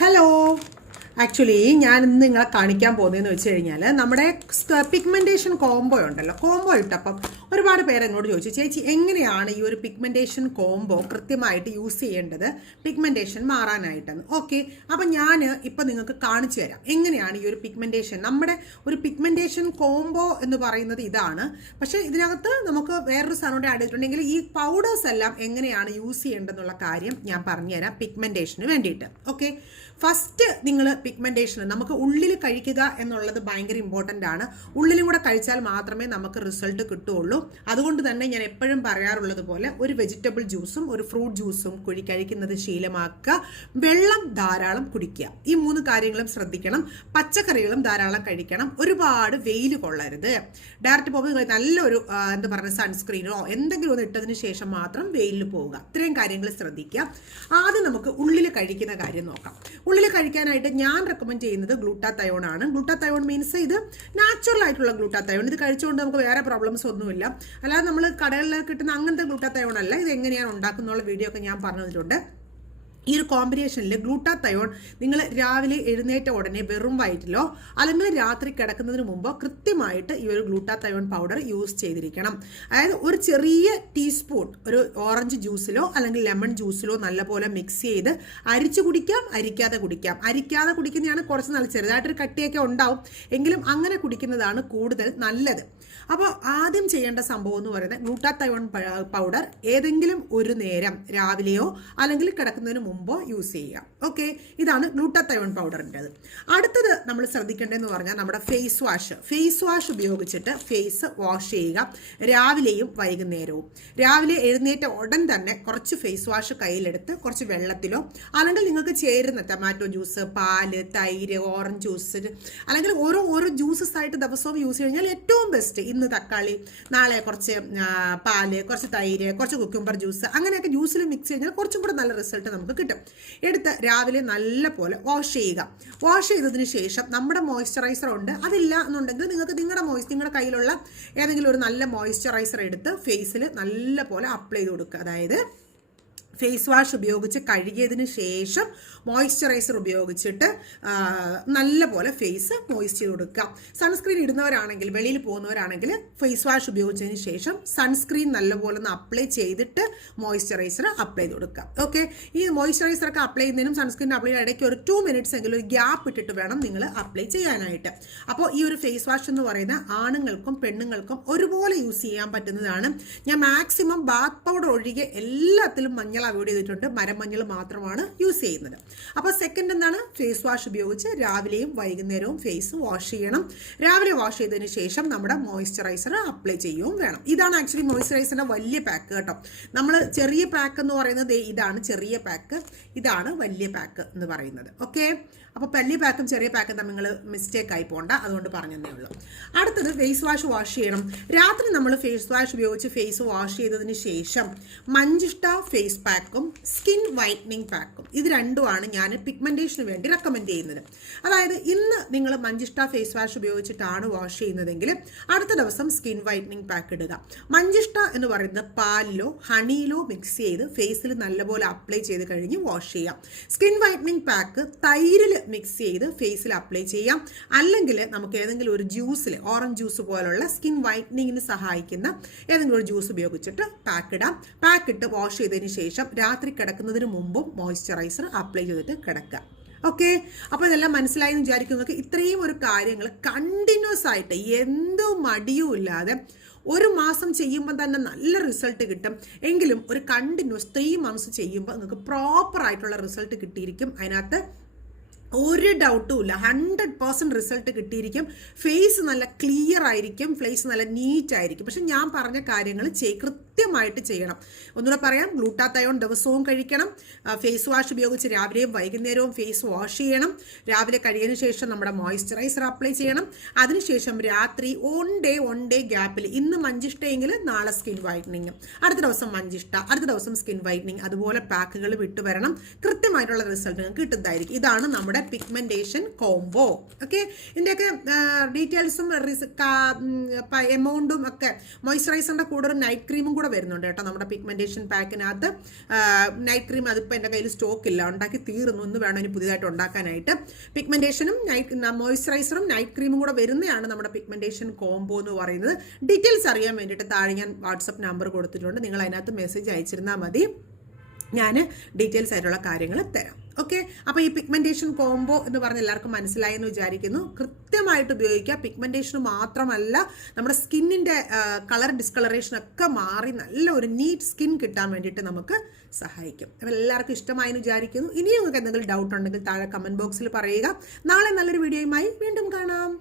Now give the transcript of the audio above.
Hello. Actually ഞാൻ ഇന്ന് നിങ്ങളെ കാണിക്കാൻ പോകുന്നതെന്ന് വെച്ച് കഴിഞ്ഞാൽ നമ്മുടെ പിഗ്മെൻറ്റേഷൻ കോംബോ ഉണ്ടല്ലോ, കോംബോ ഇട്ടപ്പം ഒരുപാട് പേര് എന്നോട് ചോദിച്ചു, ചേച്ചി എങ്ങനെയാണ് ഈ ഒരു പിഗ്മെൻറ്റേഷൻ കോംബോ കൃത്യമായിട്ട് യൂസ് ചെയ്യേണ്ടത് പിഗ്മെൻറ്റേഷൻ മാറാനായിട്ടെന്ന്. ഓക്കെ, അപ്പം ഞാൻ ഇപ്പം നിങ്ങൾക്ക് കാണിച്ചു തരാം എങ്ങനെയാണ് ഈ ഒരു പിഗ്മെൻറ്റേഷൻ. നമ്മുടെ ഒരു പിഗ്മെൻറ്റേഷൻ കോംബോ എന്ന് പറയുന്നത് ഇതാണ്. പക്ഷേ ഇതിനകത്ത് നമുക്ക് വേറൊരു സാധനം കൂടെ ആഡ് ചെയ്തിട്ടുണ്ടെങ്കിൽ ഈ പൗഡേഴ്സ് എല്ലാം എങ്ങനെയാണ് യൂസ് ചെയ്യേണ്ടതെന്നുള്ള കാര്യം ഞാൻ പറഞ്ഞുതരാം പിഗ്മെൻറ്റേഷന് വേണ്ടിയിട്ട്. ഓക്കെ, ഫസ്റ്റ് നിങ്ങൾ പിഗ്മെൻറ്റേഷൻ നമുക്ക് ഉള്ളിൽ കഴിക്കുക എന്നുള്ളത് ഭയങ്കര ഇമ്പോർട്ടൻ്റ് ആണ്. ഉള്ളിലും കൂടെ കഴിച്ചാൽ മാത്രമേ നമുക്ക് റിസൾട്ട് കിട്ടുകയുള്ളൂ. അതുകൊണ്ട് തന്നെ ഞാൻ എപ്പോഴും പറയാറുള്ളത് പോലെ ഒരു വെജിറ്റബിൾ ജ്യൂസും ഒരു ഫ്രൂട്ട് ജ്യൂസും കഴിക്കുന്നത് ശീലമാക്കുക. വെള്ളം ധാരാളം കുടിക്കുക. ഈ 3 കാര്യങ്ങളും ശ്രദ്ധിക്കണം. പച്ചക്കറികളും ധാരാളം കഴിക്കണം. ഒരുപാട് വെയിൽ കൊള്ളരുത്. ഡയറക്റ്റ് പോകുമ്പോൾ നല്ലൊരു എന്താ പറയുക സൺസ്ക്രീനോ എന്തെങ്കിലും ഒന്ന് ഇട്ടതിന് ശേഷം മാത്രം വെയിലിൽ പോവുക. ഇത്രയും കാര്യങ്ങൾ ശ്രദ്ധിക്കുക. ആദ്യം നമുക്ക് ഉള്ളിൽ കഴിക്കുന്ന കാര്യം നോക്കാം. ഉള്ളിൽ കഴിക്കാനായിട്ട് ഞാൻ റെക്കമെൻഡ് ചെയ്യുന്നത് ഗ്ലൂട്ടാത്തയോൺ ആണ്. ഗ്ലൂട്ടാത്തയോൺ മീൻസ് ഇത് നാച്ചുറൽ ആയിട്ടുള്ള ഗ്ലൂട്ടാത്തയോൺ. ഇത് കഴിച്ചുകൊണ്ട് നമുക്ക് വേറെ പ്രോബ്ലംസ് ഒന്നുമില്ല. അല്ലാതെ നമ്മൾ കടകളിൽ കിട്ടുന്ന അങ്ങനത്തെ ഗ്ലൂട്ടാത്തയോൺ അല്ല. ഇത് എങ്ങനെയാണ് ഉണ്ടാക്കുന്ന വീഡിയോ ഒക്കെ ഞാൻ പറഞ്ഞു തന്നിട്ടുണ്ട്. ഈ ഒരു കോമ്പിനേഷനിൽ ഗ്ലൂട്ടാത്തയോൺ നിങ്ങൾ രാവിലെ എഴുന്നേറ്റ ഉടനെ വെറും വയറ്റിലോ അല്ലെങ്കിൽ രാത്രി കിടക്കുന്നതിന് മുമ്പോ കൃത്യമായിട്ട് ഈ ഒരു ഗ്ലൂട്ടാത്തയോൺ പൗഡർ യൂസ് ചെയ്തിരിക്കണം. അതായത് ഒരു ചെറിയ ടീസ്പൂൺ ഒരു ഓറഞ്ച് ജ്യൂസിലോ അല്ലെങ്കിൽ ലെമൺ ജ്യൂസിലോ നല്ലപോലെ മിക്സ് ചെയ്ത് അരിച്ചു കുടിക്കാം, അരിക്കാതെ കുടിക്കാം. അരിക്കാതെ കുടിക്കുന്നതാണ് കുറച്ച് നല്ല, ചെറുതായിട്ടൊരു കട്ടിയൊക്കെ ഉണ്ടാവും, എങ്കിലും അങ്ങനെ കുടിക്കുന്നതാണ് കൂടുതൽ നല്ലത്. അപ്പോൾ ആദ്യം ചെയ്യേണ്ട സംഭവം എന്ന് പറയുന്നത് ഗ്ലൂട്ടാത്തയോൺ പൗഡർ ഏതെങ്കിലും ഒരു നേരം രാവിലെയോ അല്ലെങ്കിൽ കിടക്കുന്നതിന് മുമ്പോ യൂസ് ചെയ്യുക. ഓക്കെ, ഇതാണ് ഗ്ലൂട്ടാത്തയോൺ പൗഡറിൻ്റെത്. അടുത്തത് നമ്മൾ ശ്രദ്ധിക്കേണ്ടതെന്ന് പറഞ്ഞാൽ നമ്മുടെ ഫേസ് വാഷ് ഉപയോഗിച്ചിട്ട് ഫേസ് വാഷ് ചെയ്യുക രാവിലെയും വൈകുന്നേരവും. രാവിലെ എഴുന്നേറ്റ ഉടൻ തന്നെ കുറച്ച് ഫേസ് വാഷ് കയ്യിലെടുത്ത് കുറച്ച് വെള്ളത്തിലോ അല്ലെങ്കിൽ നിങ്ങൾക്ക് ചേരുന്ന ടൊമാറ്റോ ജ്യൂസ്, പാല്, തൈര്, ഓറഞ്ച് ജ്യൂസ് അല്ലെങ്കിൽ ഓരോ ജ്യൂസസ് ആയിട്ട് ദിവസവും യൂസ് കഴിഞ്ഞാൽ ഏറ്റവും ബെസ്റ്റ്. ഇന്ന് തക്കാളി, നാളെ കുറച്ച് പാല്, കുറച്ച് തൈര്, കുറച്ച് കുക്കുംബർ ജ്യൂസ്, അങ്ങനെയൊക്കെ ജ്യൂസിൽ മിക്സ് കഴിഞ്ഞാൽ കുറച്ചും കൂടെ നല്ല റിസൾട്ട് നമുക്ക് കിട്ടും. എടുത്ത് രാവിലെ നല്ല പോലെ വാഷ് ചെയ്യുക. വാഷ് ചെയ്തതിന് ശേഷം നമ്മുടെ മോയ്സ്ചറൈസർ ഉണ്ട്, അതില്ല എന്നുണ്ടെങ്കിൽ നിങ്ങൾക്ക് നിങ്ങളുടെ കയ്യിലുള്ള ഏതെങ്കിലും ഒരു നല്ല മോയ്സ്ചറൈസർ എടുത്ത് ഫേസിൽ നല്ല പോലെ അപ്ലൈ ചെയ്ത് കൊടുക്കുക. അതായത് ഫേസ് വാഷ് ഉപയോഗിച്ച് കഴുകിയതിന് ശേഷം മോയ്സ്ചറൈസർ ഉപയോഗിച്ചിട്ട് നല്ലപോലെ ഫേസ് മോയ്സ്റ്റ് ചെയ്ത് കൊടുക്കുക. സൺസ്ക്രീൻ ഇടുന്നവരാണെങ്കിൽ, വെളിയിൽ പോകുന്നവരാണെങ്കിൽ ഫേസ് വാഷ് ഉപയോഗിച്ചതിന് ശേഷം സൺസ്ക്രീൻ നല്ലപോലെ ഒന്ന് അപ്ലൈ ചെയ്തിട്ട് മോയ്സ്ചറൈസർ അപ്ലൈ ചെയ്ത് കൊടുക്കുക. ഓക്കെ, ഈ മോയ്സ്ചറൈസറൊക്കെ അപ്ലൈ ചെയ്യുന്നതിനും സൺസ്ക്രീൻ അപ്ലൈ ചെയ്യുന്ന ഇടയ്ക്ക് ഒരു 2 മിനിറ്റ്സ് എങ്കിലും ഒരു ഗ്യാപ്പ് ഇട്ടിട്ട് വേണം നിങ്ങൾ അപ്ലൈ ചെയ്യാനായിട്ട്. അപ്പോൾ ഈ ഒരു ഫേസ് വാഷ് എന്ന് പറയുന്ന ആണുങ്ങൾക്കും പെണ്ണുങ്ങൾക്കും ഒരുപോലെ യൂസ് ചെയ്യാൻ പറ്റുന്നതാണ്. ഞാൻ മാക്സിമം ബാത്ത് പൗഡർ ഒഴികെ എല്ലാത്തിലും മഞ്ഞൾ അവോയ്ഡ് ചെയ്തിട്ടുണ്ട്. മരമഞ്ഞൾ മാത്രമാണ് യൂസ് ചെയ്യുന്നത്. അപ്പോൾ സെക്കൻഡ് എന്താണ്, ഫേസ് വാഷ് ഉപയോഗിച്ച് രാവിലെയും വൈകുന്നേരവും ഫേസ് വാഷ് ചെയ്യണം. രാവിലെ വാഷ് ചെയ്തതിന് ശേഷം നമ്മുടെ മോയ്സ്ചറൈസർ അപ്ലൈ ചെയ്യുകയും വേണം. ഇതാണ് ആക്ച്വലി മോയ്സ്ചറൈസറിന്റെ വലിയ പാക്ക് കേട്ടോ. നമ്മൾ ചെറിയ പാക്ക് എന്ന് പറയുന്നത് ഇതാണ് ചെറിയ പാക്ക്, ഇതാണ് വലിയ പാക്ക് എന്ന് പറയുന്നത്. ഓക്കെ, അപ്പോൾ വലിയ പാക്കും ചെറിയ പാക്കും തമ്മിൽ നിങ്ങൾ മിസ്റ്റേക്ക് ആയി പോകണ്ട, അതുകൊണ്ട് പറഞ്ഞതേ ഉള്ളൂ. അടുത്തത് ഫേസ് വാഷ് ചെയ്യണം. രാത്രി നമ്മൾ ഫേസ് വാഷ് ഉപയോഗിച്ച് ഫേസ് വാഷ് ചെയ്തതിന് ശേഷം മഞ്ചിഷ്ട ഫേസ് പാക്കും സ്കിൻ വൈറ്റനിങ് പാക്കും, ഇത് രണ്ടുമാണ് ഞാൻ പിഗ്മെൻറ്റേഷന് വേണ്ടി റെക്കമെൻഡ് ചെയ്യുന്നത്. അതായത് ഇന്ന് നിങ്ങൾ മഞ്ചിഷ്ട ഫേസ് വാഷ് ഉപയോഗിച്ചിട്ടാണ് വാഷ് ചെയ്യുന്നതെങ്കിൽ അടുത്ത ദിവസം സ്കിൻ വൈറ്റനിങ് പാക്ക് ഇടുക. മഞ്ചിഷ്ട എന്ന് പറയുന്നത് പാലിലോ ഹണിയിലോ മിക്സ് ചെയ്ത് ഫേസിൽ നല്ലപോലെ അപ്ലൈ ചെയ്ത് കഴിഞ്ഞ് വാഷ് ചെയ്യാം. സ്കിൻ വൈറ്റനിങ് പാക്ക് തൈരിൽ മിക്സ് ചെയ്ത് ഫേസിൽ അപ്ലൈ ചെയ്യാം. അല്ലെങ്കിൽ നമുക്ക് ഏതെങ്കിലും ഒരു ജ്യൂസിൽ, ഓറഞ്ച് ജ്യൂസ് പോലുള്ള സ്കിൻ വൈറ്റനിങ്ങിന് സഹായിക്കുന്ന ഏതെങ്കിലും ഒരു ജ്യൂസ് ഉപയോഗിച്ചിട്ട് പാക്ക് ഇടാം. പാക്ക് ഇട്ട് വാഷ് ചെയ്തതിന് ശേഷം രാത്രി കിടക്കുന്നതിന് മുമ്പും മോയ്സ്ചറൈസർ അപ്ലൈ ചെയ്തിട്ട് കിടക്കുക. ഓക്കെ, അപ്പോൾ ഇതെല്ലാം മനസ്സിലായി എന്ന് വിചാരിക്കുന്നത്. ഇത്രയും ഒരു കാര്യങ്ങൾ കണ്ടിന്യൂസ് ആയിട്ട് എന്തോ മടിയും ഇല്ലാതെ 1 മാസം ചെയ്യുമ്പോൾ തന്നെ നല്ല റിസൾട്ട് കിട്ടും. എങ്കിലും ഒരു കണ്ടിന്യൂസ് 3 മന്ത്സ് ചെയ്യുമ്പോൾ നിങ്ങൾക്ക് പ്രോപ്പർ ആയിട്ടുള്ള റിസൾട്ട് കിട്ടിയിരിക്കും. അതിനകത്ത് ഒരു ഡൗട്ടും ഇല്ല, 100% റിസൾട്ട് കിട്ടിയിരിക്കും. ഫേസ് നല്ല ക്ലിയർ ആയിരിക്കും, ഫേസ് നല്ല നീറ്റ് ആയിരിക്കും. പക്ഷെ ഞാൻ പറഞ്ഞ കാര്യങ്ങൾ കൃത്യമായിട്ട് ചെയ്യണം. ഒന്നുകൂടെ പറയാം, ഗ്ലൂട്ടാത്തയോൺ ദിവസവും കഴിക്കണം. ഫേസ് വാഷ് ഉപയോഗിച്ച് രാവിലെയും വൈകുന്നേരവും ഫേസ് വാഷ് ചെയ്യണം. രാവിലെ കഴിയുന്നതിന് ശേഷം നമ്മുടെ മോയ്സ്ചറൈസർ അപ്ലൈ ചെയ്യണം. അതിനുശേഷം രാത്രി വൺ ഡേ ഗ്യാപ്പിൽ ഇന്ന് മഞ്ചിഷ്ടയെങ്കിൽ നാളെ സ്കിൻ വൈറ്റനിങ്, അടുത്ത ദിവസം മഞ്ചിഷ്ട, അടുത്ത ദിവസം സ്കിൻ വൈറ്റനിങ്, അതുപോലെ പാക്കുകൾ വിട്ടുവരണം. കൃത്യമായിട്ടുള്ള റിസൾട്ട് നിങ്ങൾക്ക് കിട്ടുന്നതായിരിക്കും. ഇതാണ് നമ്മുടെ പിഗ്മെന്റേഷൻ കോംബോ. ഓക്കെ, ഇതിൻ്റെയൊക്കെ ഡീറ്റെയിൽസും എമൗണ്ടും ഒക്കെ. മോയ്സ്ചറൈസറിൻ്റെ കൂടെ ഒരു നൈറ്റ് ക്രീമും കൂടെ വരുന്നുണ്ട് കേട്ടോ നമ്മുടെ പിഗ്മെന്റേഷൻ പാക്കിനകത്ത്. നൈറ്റ് ക്രീം അതിപ്പോൾ എൻ്റെ കയ്യിൽ സ്റ്റോക്ക് ഇല്ല, ഉണ്ടാക്കി തീർന്നു. ഇന്ന് വേണം ഇനി പുതിയതായിട്ട് ഉണ്ടാക്കാനായിട്ട്. പിഗ്മെന്റേഷനും മോയ്സ്ചറൈസറും നൈറ്റ് ക്രീമും കൂടെ വരുന്നതാണ് നമ്മുടെ പിഗ്മെന്റേഷൻ കോംബോ എന്ന് പറയുന്നത്. ഡീറ്റെയിൽസ് അറിയാൻ വേണ്ടിയിട്ട് താഴെ ഞാൻ വാട്സപ്പ് നമ്പർ കൊടുത്തിട്ടുണ്ട്. നിങ്ങൾ അതിനകത്ത് മെസ്സേജ് അയച്ചിരുന്നാൽ മതി, ഞാൻ ഡീറ്റെയിൽസ് ആയിട്ടുള്ള കാര്യങ്ങൾ തരാം. ഓക്കെ, അപ്പോൾ ഈ പിഗ്മെന്റേഷൻ കോംബോ എന്ന് പറഞ്ഞ് എല്ലാവർക്കും മനസ്സിലായെന്ന് വിചാരിക്കുന്നു. കൃത്യമായിട്ട് ഉപയോഗിക്കുക. പിഗ്മെന്റേഷൻ മാത്രമല്ല, നമ്മുടെ സ്കിന്നിൻ്റെ കളർ ഡിസ്കളറേഷൻ ഒക്കെ മാറി നല്ല ഒരു നീറ്റ് സ്കിൻ കിട്ടാൻ വേണ്ടിയിട്ട് നമുക്ക് സഹായിക്കും. അപ്പോൾ എല്ലാവർക്കും ഇഷ്ടമായെന്ന് വിചാരിക്കുന്നു. ഇനിയും നിങ്ങൾക്ക് എന്തെങ്കിലും ഡൗട്ട് ഉണ്ടെങ്കിൽ താഴെ കമൻറ്റ് ബോക്സിൽ പറയുക. നാളെ നല്ലൊരു വീഡിയോയുമായി വീണ്ടും കാണാം.